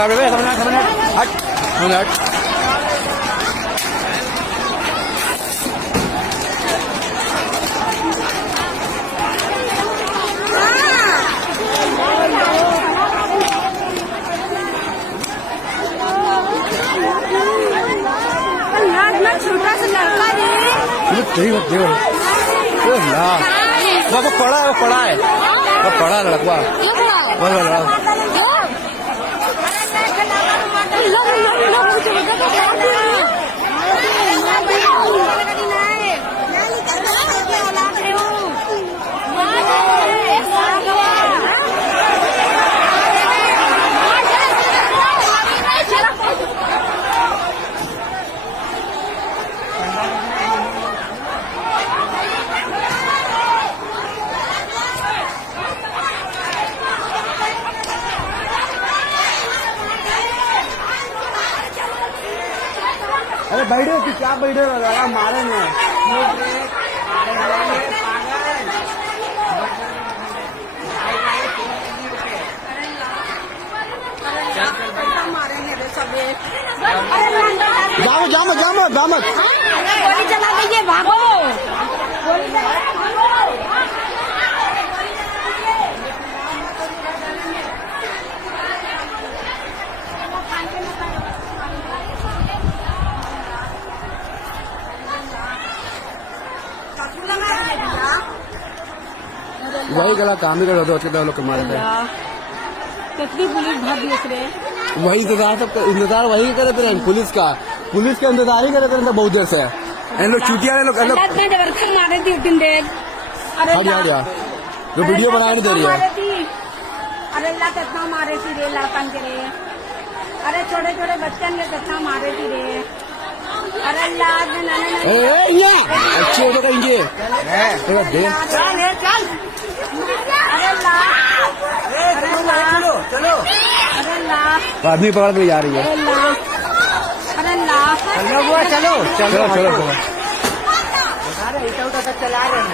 अबे सामने हट हट। छोटा सा लड़का वो पड़ा है, वो पड़ा है लड़का, बहुत बड़ा लड़का। अरे बैठे कि क्या बैठे लगा मारे नहीं जामत गोली चला दीजिए, भागो। वही गला काम ही कर दो लोग मारे थे। कितनी पुलिस भाग रहे, वही इंतजार वही करे थे पुलिस का इंतजार ही करे थे बहुत देर से। लोग चुटिया लोग जबरदस्त मारे थी उस दिन देर। अरे जो वीडियो बनाने नहीं दे रही है। अरे अल्लाह कितना मारे थी रे लड़कन के रे। अरे छोटे छोटे बच्चन के कितना मारे थी रे। अरे अल्लाह अच्छे हो कहेंगे चलो अरे अल्लाह आदमी पकड़ के जा रही है। अरे अल्लाह चलो चला रहे हैं।